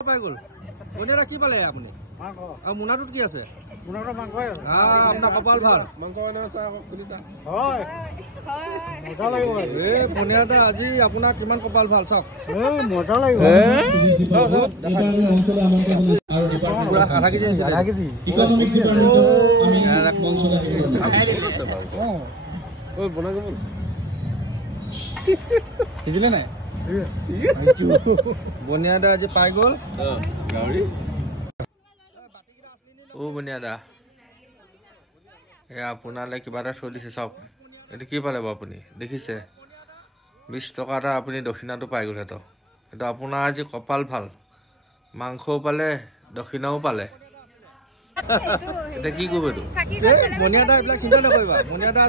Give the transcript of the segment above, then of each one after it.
পাই গল ওনেৰা কি পালে আপুনি মাংস আৰু মুনাটোত কি আছে মুনাটো মাংস আপোনাৰ কপাল ভাল মাংস আনিছা খুলিছা হয় মজা লাগিব এই বনিয়াদা আজি আপোনাৰ কিমান কপাল ভাল চাওক মজা লাগিব পুৰা আধা কেজি বনাই গ'ল সিজিলে নাই বনিয়াদা আজি পাই গল গাহৰি বনিয়াদা এয়া আপোনালৈ কিবা এটা চলিছে চাওক এইটো কি পালে বাৰু আপুনি দেখিছে 20 টকা এটা আপুনি দক্ষিণাটো পাই গ'ল সেইটো এইটো আপোনাৰ আজি কপাল ভাল মাংসও পালে দক্ষিণাও পালে এটা কি কৰিব এইটো বনিয়াদা এইবিলাক চিন্তা নকৰিবা বনিয়াদা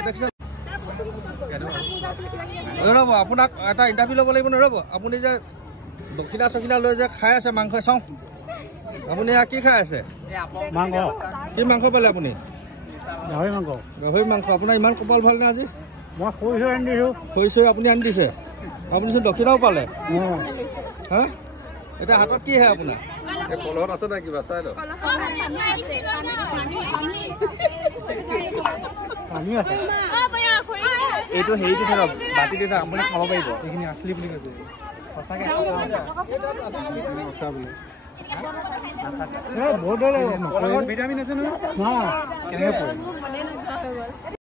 ৰ'ব আপোনাক এটা ইণ্টাৰভিউ ল'ব লাগিব নহয় ৰ'ব আপুনি যে দক্ষিণা চক্ষিণা লৈ যে খাই আছে মাংস চাওঁ আপুনি কি খাই আছে মাংস কি মাংস পালে আপুনি গাহৰি মাংস গাহৰি মাংস আপোনাৰ ইমান কপাল ভালনে আজি মই খৰি আনি দিছোঁ খৰি আপুনি আনি দিছে আপুনিচোন দক্ষিণাও পালে হা এতিয়া হাতত কি হে আপোনাৰ কলত আছে না কিবা চাই লওক পানী আছে এইটো হেৰি দিছে ন বাতি দিছে আপুনি খাব পাৰিব এইখিনি আছলি বুলি কৈছে সঁচাকৈ সঁচা বোলে বহুত ভিটামিন আছে নহয় কেনেকৈ পৰে